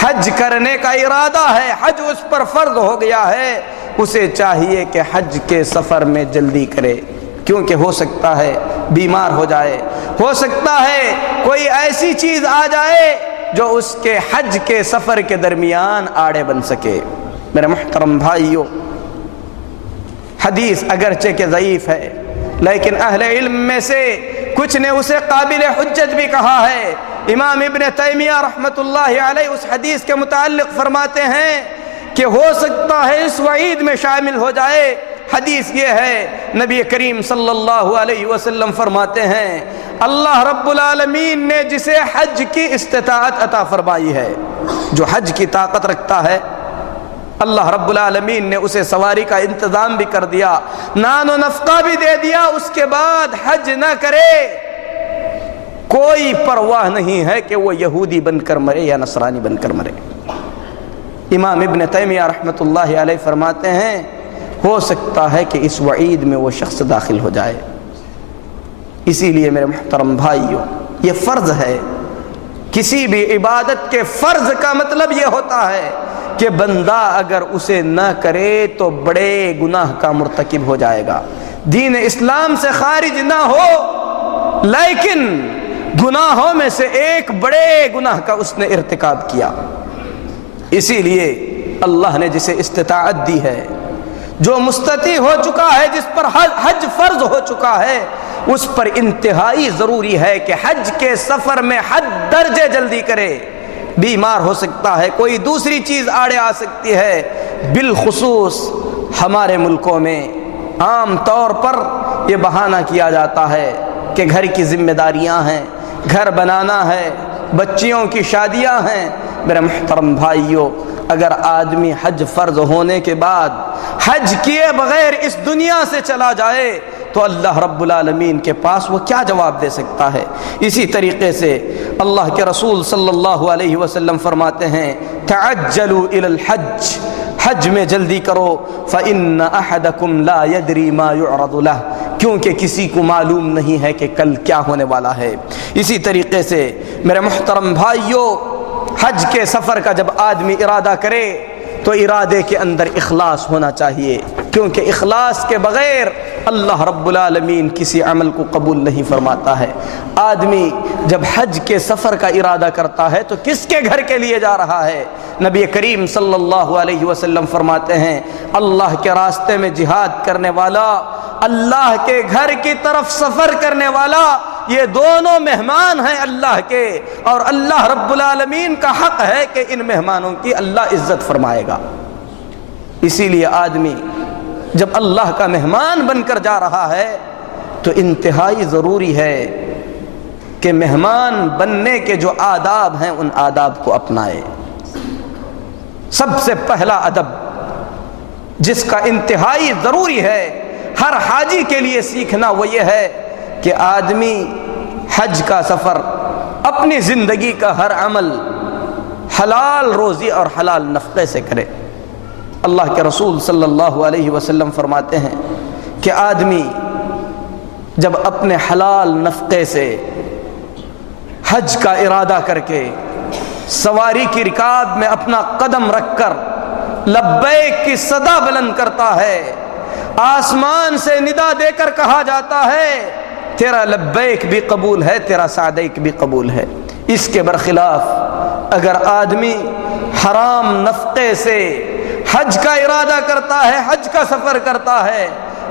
حج کرنے کا ارادہ ہے، حج اس پر فرض ہو گیا ہے، اسے چاہیے کہ حج کے سفر میں جلدی کرے، کیونکہ ہو سکتا ہے بیمار ہو جائے، ہو سکتا ہے کوئی ایسی چیز آ جائے جو اس کے حج کے سفر کے درمیان آڑے بن سکے۔ میرے محترم بھائیو، حدیث اگرچہ کہ ضعیف ہے، لیکن اہل علم میں سے کچھ نے اسے قابل حجت بھی کہا ہے۔ امام ابن تیمیہ رحمۃ اللہ علیہ اس حدیث کے متعلق فرماتے ہیں کہ ہو سکتا ہے اس وعید میں شامل ہو جائے۔ حدیث یہ ہے، نبی کریم صلی اللہ علیہ وسلم فرماتے ہیں، اللہ رب العالمین نے جسے حج کی استطاعت عطا فرمائی ہے، جو حج کی طاقت رکھتا ہے، اللہ رب العالمین نے اسے سواری کا انتظام بھی کر دیا، نان و نفقہ بھی دے دیا، اس کے بعد حج نہ کرے، کوئی پرواہ نہیں ہے کہ وہ یہودی بن کر مرے یا نصرانی بن کر مرے۔ امام ابن تیمیہ رحمۃ اللہ علیہ فرماتے ہیں، ہو سکتا ہے کہ اس وعید میں وہ شخص داخل ہو جائے۔ اسی لیے میرے محترم بھائیوں، یہ فرض ہے۔ کسی بھی عبادت کے فرض کا مطلب یہ ہوتا ہے کہ بندہ اگر اسے نہ کرے تو بڑے گناہ کا مرتکب ہو جائے گا، دین اسلام سے خارج نہ ہو، لیکن گناہوں میں سے ایک بڑے گناہ کا اس نے ارتکاب کیا۔ اسی لیے اللہ نے جسے استطاعت دی ہے، جو مستطیع ہو چکا ہے، جس پر حج فرض ہو چکا ہے، اس پر انتہائی ضروری ہے کہ حج کے سفر میں حد درجے جلدی کرے۔ بیمار ہو سکتا ہے، کوئی دوسری چیز آڑے آ سکتی ہے، بالخصوص ہمارے ملکوں میں عام طور پر یہ بہانہ کیا جاتا ہے کہ گھر کی ذمہ داریاں ہیں، گھر بنانا ہے، بچیوں کی شادیاں ہیں۔ میرے محترم بھائیوں، اگر آدمی حج فرض ہونے کے بعد حج کیے بغیر اس دنیا سے چلا جائے تو اللہ رب العالمین کے پاس وہ کیا جواب دے سکتا ہے؟ اسی طریقے سے اللہ کے رسول صلی اللہ علیہ وسلم فرماتے ہیں، تعجلوا الی الحج، حج میں جلدی کرو، فإن أحدكم لا يدري ما يعرض له، کیونکہ کسی کو معلوم نہیں ہے کہ کل کیا ہونے والا ہے۔ اسی طریقے سے میرے محترم بھائیوں، حج کے سفر کا جب آدمی ارادہ کرے تو ارادے کے اندر اخلاص ہونا چاہیے، کیونکہ اخلاص کے بغیر اللہ رب العالمین کسی عمل کو قبول نہیں فرماتا ہے۔ آدمی جب حج کے سفر کا ارادہ کرتا ہے تو کس کے گھر کے لیے جا رہا ہے؟ نبی کریم صلی اللہ علیہ وسلم فرماتے ہیں، اللہ کے راستے میں جہاد کرنے والا، اللہ کے گھر کی طرف سفر کرنے والا، یہ دونوں مہمان ہیں اللہ کے، اور اللہ رب العالمین کا حق ہے کہ ان مہمانوں کی اللہ عزت فرمائے گا۔ اسی لیے آدمی جب اللہ کا مہمان بن کر جا رہا ہے تو انتہائی ضروری ہے کہ مہمان بننے کے جو آداب ہیں ان آداب کو اپنائے۔ سب سے پہلا ادب جس کا انتہائی ضروری ہے ہر حاجی کے لیے سیکھنا وہ یہ ہے کہ آدمی حج کا سفر، اپنی زندگی کا ہر عمل حلال روزی اور حلال نفقے سے کرے۔ اللہ کے رسول صلی اللہ علیہ وسلم فرماتے ہیں کہ آدمی جب اپنے حلال نفقے سے حج کا ارادہ کر کے سواری کی رکاب میں اپنا قدم رکھ کر لبیک کی صدا بلند کرتا ہے، آسمان سے ندا دے کر کہا جاتا ہے تیرا لبیک بھی قبول ہے، تیرا سعدیک بھی قبول ہے۔ اس کے برخلاف اگر آدمی حرام نفقے سے حج کا ارادہ کرتا ہے، حج کا سفر کرتا ہے،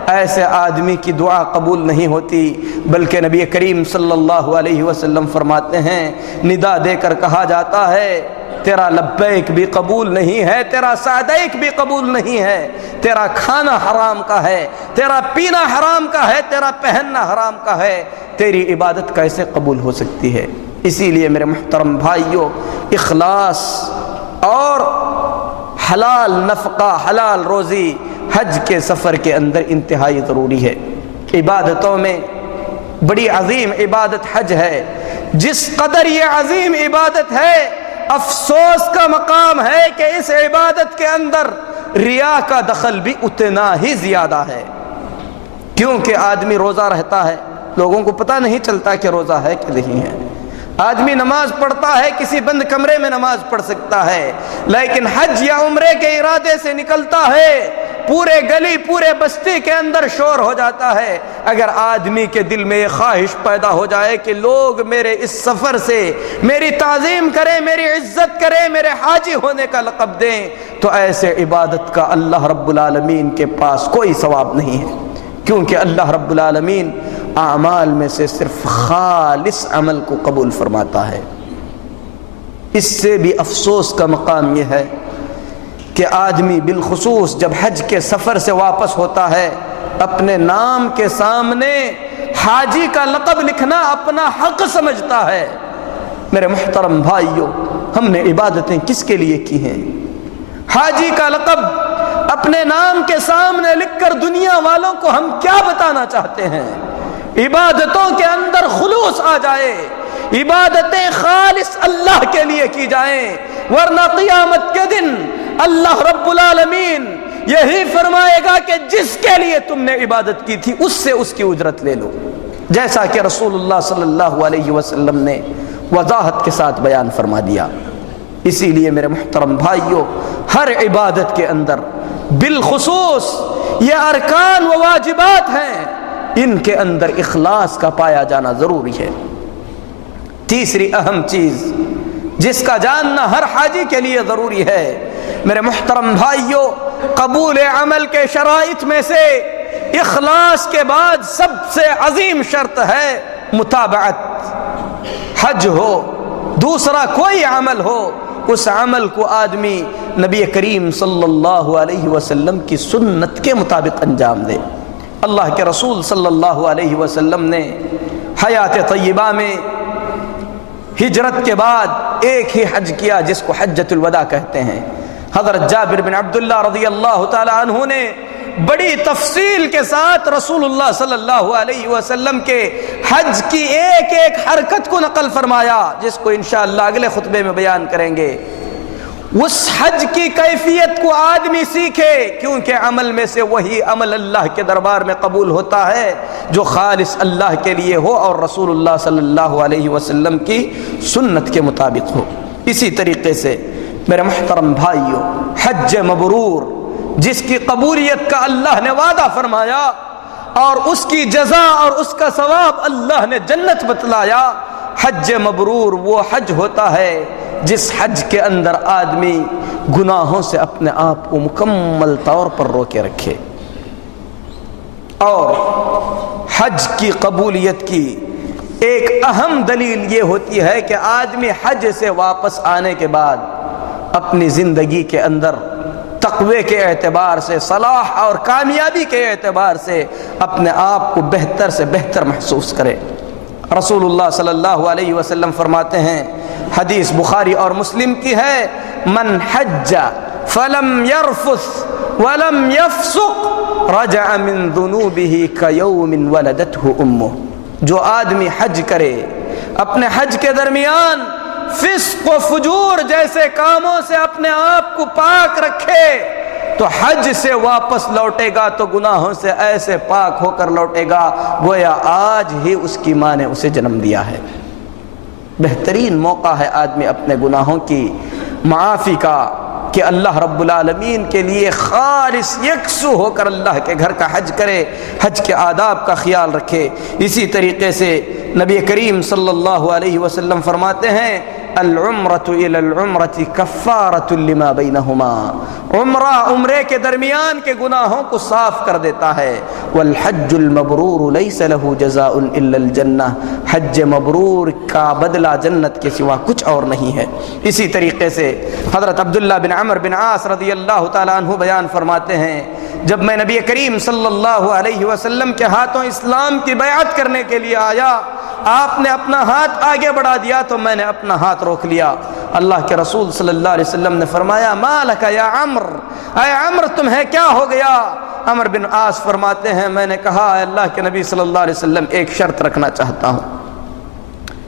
ایسے آدمی کی دعا قبول نہیں ہوتی، بلکہ نبی کریم صلی اللہ علیہ وسلم فرماتے ہیں ندا دے کر کہا جاتا ہے تیرا لبیک بھی قبول نہیں ہے، تیرا سعدیک بھی قبول نہیں ہے، تیرا کھانا حرام کا ہے، تیرا پینا حرام کا ہے، تیرا پہننا حرام کا ہے، تیری عبادت کیسے قبول ہو سکتی ہے؟ اسی لیے میرے محترم بھائیوں، اخلاص اور حلال نفقہ، حلال روزی حج کے سفر کے اندر انتہائی ضروری ہے۔ عبادتوں میں بڑی عظیم عبادت حج ہے، جس قدر یہ عظیم عبادت ہے افسوس کا مقام ہے کہ اس عبادت کے اندر ریا کا دخل بھی اتنا ہی زیادہ ہے، کیونکہ آدمی روزہ رہتا ہے، لوگوں کو پتہ نہیں چلتا کہ روزہ ہے کہ نہیں ہے۔ آدمی نماز پڑھتا ہے، کسی بند کمرے میں نماز پڑھ سکتا ہے، لیکن حج یا عمرے کے ارادے سے نکلتا ہے، پورے گلی پورے بستی کے اندر شور ہو جاتا ہے۔ اگر آدمی کے دل میں یہ خواہش پیدا ہو جائے کہ لوگ میرے اس سفر سے میری تعظیم کریں، میری عزت کریں، میرے حاجی ہونے کا لقب دیں، تو ایسے عبادت کا اللہ رب العالمین کے پاس کوئی ثواب نہیں ہے، کیونکہ اللہ رب العالمین اعمال میں سے صرف خالص عمل کو قبول فرماتا ہے۔ اس سے بھی افسوس کا مقام یہ ہے کہ آدمی بالخصوص جب حج کے سفر سے واپس ہوتا ہے اپنے نام کے سامنے حاجی کا لقب لکھنا اپنا حق سمجھتا ہے۔ میرے محترم بھائیوں، ہم نے عبادتیں کس کے لیے کی ہیں؟ حاجی کا لقب اپنے نام کے سامنے لکھ کر دنیا والوں کو ہم کیا بتانا چاہتے ہیں؟ عبادتوں کے اندر خلوص آ جائے، عبادتیں خالص اللہ کے لیے کی جائیں، ورنہ قیامت کے دن اللہ رب العالمین یہی فرمائے گا کہ جس کے لیے تم نے عبادت کی تھی اس سے اس کی اجرت لے لو، جیسا کہ رسول اللہ صلی اللہ علیہ وسلم نے وضاحت کے ساتھ بیان فرما دیا۔ اسی لیے میرے محترم بھائیوں، ہر عبادت کے اندر بالخصوص یہ ارکان و واجبات ہیں، ان کے اندر اخلاص کا پایا جانا ضروری ہے۔ تیسری اہم چیز جس کا جاننا ہر حاجی کے لیے ضروری ہے میرے محترم بھائیوں، قبول عمل کے شرائط میں سے اخلاص کے بعد سب سے عظیم شرط ہے متابعت۔ حج ہو، دوسرا کوئی عمل ہو، اس عمل کو آدمی نبی کریم صلی اللہ علیہ وسلم کی سنت کے مطابق انجام دے۔ اللہ کے رسول صلی اللہ علیہ وسلم نے حیات طیبہ میں ہجرت کے بعد ایک ہی حج کیا جس کو حجۃ الوداع کہتے ہیں۔ حضرت جابر بن عبداللہ رضی اللہ تعالی عنہ نے بڑی تفصیل کے ساتھ رسول اللہ صلی اللہ علیہ وسلم کے حج کی ایک ایک حرکت کو نقل فرمایا، جس کو انشاءاللہ اگلے خطبے میں بیان کریں گے۔ اس حج کی کیفیت کو آدمی سیکھے، کیونکہ عمل میں سے وہی عمل اللہ کے دربار میں قبول ہوتا ہے جو خالص اللہ کے لیے ہو اور رسول اللہ صلی اللہ علیہ وسلم کی سنت کے مطابق ہو۔ اسی طریقے سے میرے محترم بھائیوں، حج مبرور جس کی قبولیت کا اللہ نے وعدہ فرمایا اور اس کی جزا اور اس کا ثواب اللہ نے جنت بتلایا، حج مبرور وہ حج ہوتا ہے جس حج کے اندر آدمی گناہوں سے اپنے آپ کو مکمل طور پر روکے رکھے۔ اور حج کی قبولیت کی ایک اہم دلیل یہ ہوتی ہے کہ آدمی حج سے واپس آنے کے بعد اپنی زندگی کے اندر تقوی کے اعتبار سے، صلاح اور کامیابی کے اعتبار سے اپنے آپ کو بہتر سے بہتر محسوس کرے۔ رسول اللہ صلی اللہ علیہ وسلم فرماتے ہیں، حدیث بخاری اور مسلم کی ہے، من حج فلم يرفث ولم يفسق رجع من ذنوبه كيوم ولدته امه۔ جو آدمی حج کرے، اپنے حج کے درمیان فسق و فجور جیسے کاموں سے اپنے آپ کو پاک رکھے تو حج سے واپس لوٹے گا تو گناہوں سے ایسے پاک ہو کر لوٹے گا گویا آج ہی اس کی ماں نے اسے جنم دیا ہے۔ بہترین موقع ہے آدمی اپنے گناہوں کی معافی کا کہ اللہ رب العالمین کے لیے خالص یکسو ہو کر اللہ کے گھر کا حج کرے، حج کے آداب کا خیال رکھے۔ اسی طریقے سے نبی کریم صلی اللہ علیہ وسلم فرماتے ہیں، العمرۃ الی العمرۃ کفارۃ لما بینہما، عمرے کے درمیان کے گناہوں کو صاف کر دیتا ہے۔ والحج المبرور لیس له جزاء الا الجنہ، حج مبرور کا بدلہ جنت کے سوا کچھ اور نہیں ہے۔ اسی طریقے سے حضرت عبداللہ بن عمرو بن عاص رضی اللہ تعالیٰ عنہ بیان فرماتے ہیں، جب میں نبی کریم صلی اللہ علیہ وسلم کے ہاتھوں اسلام کی بیعت کرنے کے لیے آیا، آپ نے اپنا ہاتھ آگے بڑھا دیا تو میں نے اپنا ہاتھ روک لیا۔ اللہ کے رسول صلی اللہ علیہ وسلم نے فرمایا، ما لک یا عمر، اے عمر تمہیں کیا ہو گیا؟ عمر بن عاص فرماتے ہیں، میں نے کہا اے اللہ کے نبی صلی اللہ علیہ وسلم ایک شرط رکھنا چاہتا ہوں۔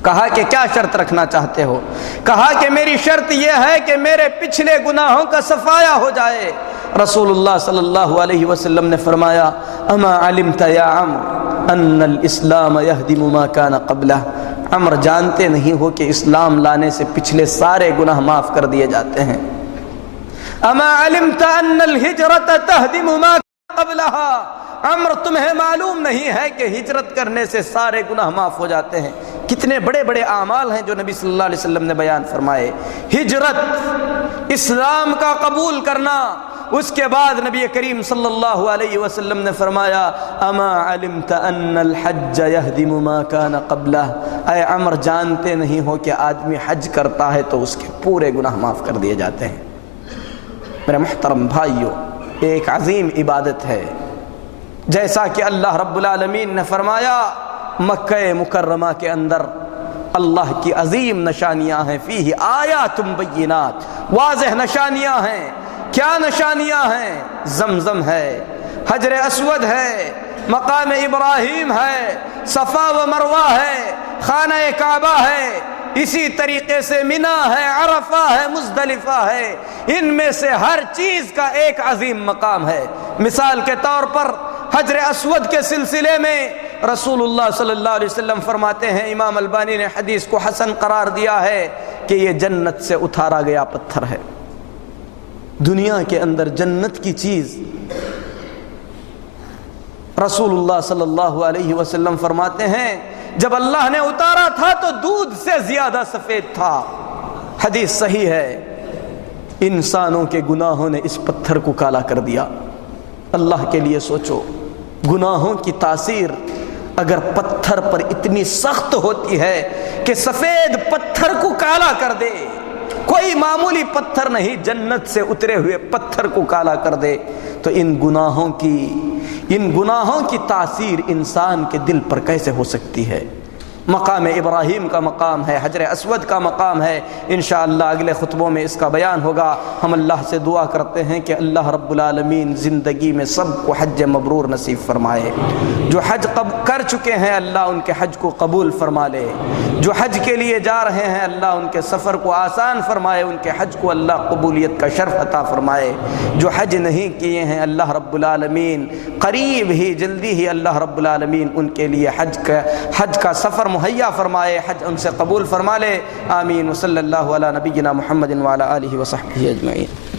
کہا کہ کیا شرط رکھنا چاہتے ہو؟ کہا کہ میری شرط یہ ہے کہ میرے پچھلے گناہوں کا صفایا ہو جائے۔ رسول اللہ صلی اللہ علیہ وسلم نے فرمایا، اما علمت یا عمر ان الاسلام یہدم ما کان قبلہ، عمر جانتے نہیں ہو کہ اسلام لانے سے پچھلے سارے گناہ معاف کر دیے جاتے ہیں۔ اما علمت ان الہجرۃ تہدم ما کان قبلہا، عمر تمہیں معلوم نہیں ہے کہ ہجرت کرنے سے سارے گناہ معاف ہو جاتے ہیں۔ کتنے بڑے بڑے اعمال ہیں جو نبی صلی اللہ علیہ وسلم نے بیان فرمائے۔ ہجرت، اسلام کا قبول کرنا، اس کے بعد نبی کریم صلی اللہ علیہ وسلم نے فرمایا، اما علمت ان الحج یہدم ما کان قبلہ، اے عمر جانتے نہیں ہو کہ آدمی حج کرتا ہے تو اس کے پورے گناہ معاف کر دیے جاتے ہیں۔ میرے محترم بھائیوں، ایک عظیم عبادت ہے، جیسا کہ اللہ رب العالمین نے فرمایا مکہ مکرمہ کے اندر اللہ کی عظیم نشانیاں ہیں، فیہ آیات بینات، واضح نشانیاں ہیں۔ کیا نشانیاں ہیں؟ زمزم ہے، حجر اسود ہے، مقام ابراہیم ہے، صفا و مروہ ہے، خانہ کعبہ ہے، اسی طریقے سے منی ہے، عرفہ ہے، مزدلفہ ہے۔ ان میں سے ہر چیز کا ایک عظیم مقام ہے۔ مثال کے طور پر حجر اسود کے سلسلے میں رسول اللہ صلی اللہ علیہ وسلم فرماتے ہیں، امام البانی نے حدیث کو حسن قرار دیا ہے کہ یہ جنت سے اتارا گیا پتھر ہے۔ دنیا کے اندر جنت کی چیز رسول اللہ صلی اللہ علیہ وسلم فرماتے ہیں جب اللہ نے اتارا تھا تو دودھ سے زیادہ سفید تھا۔ حدیث صحیح ہے۔ انسانوں کے گناہوں نے اس پتھر کو کالا کر دیا۔ اللہ کے لیے سوچو، گناہوں کی تاثیر اگر پتھر پر اتنی سخت ہوتی ہے کہ سفید پتھر کو کالا کر دے، کوئی معمولی پتھر نہیں، جنت سے اترے ہوئے پتھر کو کالا کر دے، تو ان گناہوں کی تاثیر انسان کے دل پر کیسے ہو سکتی ہے؟ مقام ابراہیم کا مقام ہے، حجر اسود کا مقام ہے۔ انشاءاللہ اگلے خطبوں میں اس کا بیان ہوگا۔ ہم اللہ سے دعا کرتے ہیں کہ اللہ رب العالمین زندگی میں سب کو حج مبرور نصیب فرمائے۔ جو حج کر چکے ہیں اللہ ان کے حج کو قبول فرما لے، جو حج کے لیے جا رہے ہیں اللہ ان کے سفر کو آسان فرمائے، ان کے حج کو اللہ قبولیت کا شرف عطا فرمائے۔ جو حج نہیں کیے ہیں اللہ رب العالمین قریب ہی، جلدی ہی اللہ رب العالمین ان کے لیے حج کا سفر مہیا فرمائے، حج ان سے قبول فرما لے۔ آمین۔ وصلی اللہ علی نبینا محمد وعلی آلہ وصحبہ اجمعین۔